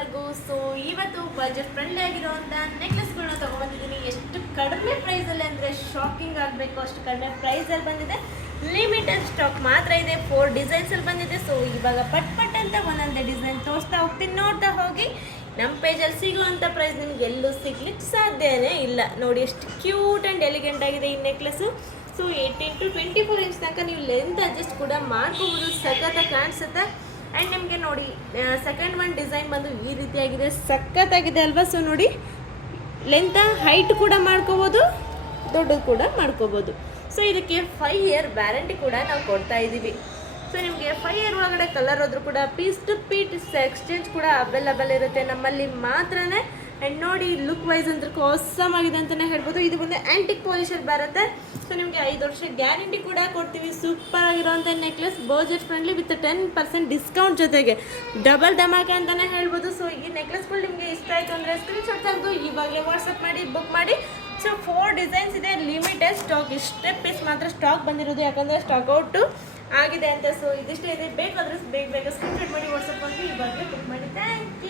ಎಲ್ಲರಿಗೂ. ಸೊ ಇವತ್ತು budget friendly ಆಗಿರೋಂಥ ನೆಕ್ಲೆಸ್ಗಳನ್ನ ತೊಗೊಂಡಿದ್ದೀನಿ. ಎಷ್ಟು ಕಡಿಮೆ ಪ್ರೈಸಲ್ಲಿ ಅಂದರೆ ಶಾಕಿಂಗ್ ಆಗಬೇಕು, ಅಷ್ಟು ಕಡಿಮೆ ಪ್ರೈಸಲ್ಲಿ ಬಂದಿದೆ. ಲಿಮಿಟೆಡ್ ಸ್ಟಾಕ್ ಮಾತ್ರ ಇದೆ. 4 ಡಿಸೈನ್ಸಲ್ಲಿ ಬಂದಿದೆ. ಸೊ ಇವಾಗ ಪಟ್ ಅಂತ ಒಂದೊಂದೇ ಡಿಸೈನ್ ತೋರಿಸ್ತಾ ಹೋಗ್ತೀನಿ, ನೋಡ್ತಾ ಹೋಗಿ. ನಮ್ಮ ಪೇಜಲ್ಲಿ ಸಿಗುವಂಥ ಪ್ರೈಸ್ ನಿಮ್ಗೆ ಎಲ್ಲೂ ಸಿಗ್ಲಿಕ್ಕೆ ಸಾಧ್ಯನೇ ಇಲ್ಲ. ನೋಡಿ ಎಷ್ಟು ಕ್ಯೂಟ್ ಆ್ಯಂಡ್ ಎಲಿಗೆಂಟ್ ಆಗಿದೆ ಈ ನೆಕ್ಲೆಸ್ಸು. ಸೊ 18 to 24 ಇಂಚ್ ತನಕ ನೀವು ಲೆಂತ್ ಅಡ್ಜಸ್ಟ್ ಕೂಡ ಮಾಡ್ಕೋಬೋದು. ಸಖತ್ತಾಗಿ ಕಾಣಿಸುತ್ತೆ. ಆ್ಯಂಡ್ ನಿಮಗೆ ನೋಡಿ ಸೆಕೆಂಡ್ ಒನ್ ಡಿಸೈನ್ ಬಂದು ಈ ರೀತಿಯಾಗಿದೆ, ಸಖತ್ತಾಗಿದೆ ಅಲ್ವಾ. ಸೊ ನೋಡಿ ಲೆಂತ್ ಹೈಟ್ ಕೂಡ ಮಾಡ್ಕೋಬೋದು, ದೊಡ್ಡದು ಕೂಡ ಮಾಡ್ಕೋಬೋದು. ಸೊ ಇದಕ್ಕೆ 5 ಇಯರ್ ವ್ಯಾರಂಟಿ ಕೂಡ ನಾವು ಕೊಡ್ತಾ ಇದ್ದೀವಿ. ಸೊ ನಿಮಗೆ 5 ಇಯರ್ ಒಳಗಡೆ ಕಲರ್ ಹೋದ್ರೂ ಕೂಡ ಪೀಸ್ ಟು ಪೀಸ್ ಎಕ್ಸ್ಚೇಂಜ್ ಕೂಡ ಅವೈಲಬಲ್ ಇರುತ್ತೆ ನಮ್ಮಲ್ಲಿ ಮಾತ್ರನೇ. ಆ್ಯಂಡ್ ನೋಡಿ ಲುಕ್ ವೈಸ್ ಅಂದ್ರೆ ಆಸಮ್ ಆಗಿದೆ ಅಂತಲೇ ಹೇಳ್ಬೋದು. ಇದು ಬಂದು ಆ್ಯಂಟಿಕ್ ಪಾಲಿಶಲ್ಲಿ ಬರುತ್ತೆ. ಸೊ ನಿಮಗೆ 5 ವರ್ಷ ಗ್ಯಾರಂಟಿ ಕೂಡ ಕೊಡ್ತೀವಿ. ಸೂಪರ್ ಆಗಿರೋಂಥ necklace, budget friendly with 10% discount ಜೊತೆಗೆ ಡಬಲ್ ಧಮಾಕೆ ಅಂತಲೇ ಹೇಳ್ಬೋದು. ಸೊ ಈ ನೆಕ್ಲೆಸ್ಗಳು ನಿಮಗೆ ಇಷ್ಟ ಆಯಿತು ಅಂದರೆ ಸ್ಕ್ರೀನ್ಶಾಟ್ ತೆಗೆದು ಇವಾಗಲೇ ವಾಟ್ಸಪ್ ಮಾಡಿ ಬುಕ್ ಮಾಡಿ. ಸೊ 4 ಡಿಸೈನ್ಸ್ ಇದೆ, ಲಿಮಿಟೆಡ್ ಸ್ಟಾಕ್, ಇಷ್ಟೇ ಪೀಸ್ ಮಾತ್ರ ಸ್ಟಾಕ್ ಬಂದಿರೋದು, ಯಾಕಂದರೆ ಸ್ಟಾಕ್ ಔಟು ಆಗಿದೆ ಅಂತ. ಸೊ ಇದಿಷ್ಟೇ ಇದೆ, ಬೇಕಾದ್ರೆ ಬೇಗ ಸ್ಕ್ರೀನ್ಶಾಟ್ ಮಾಡಿ ವಾಟ್ಸಪ್ ಮಾಡಿ ಇವಾಗಲೇ ಬುಕ್ ಮಾಡಿ. Thank you.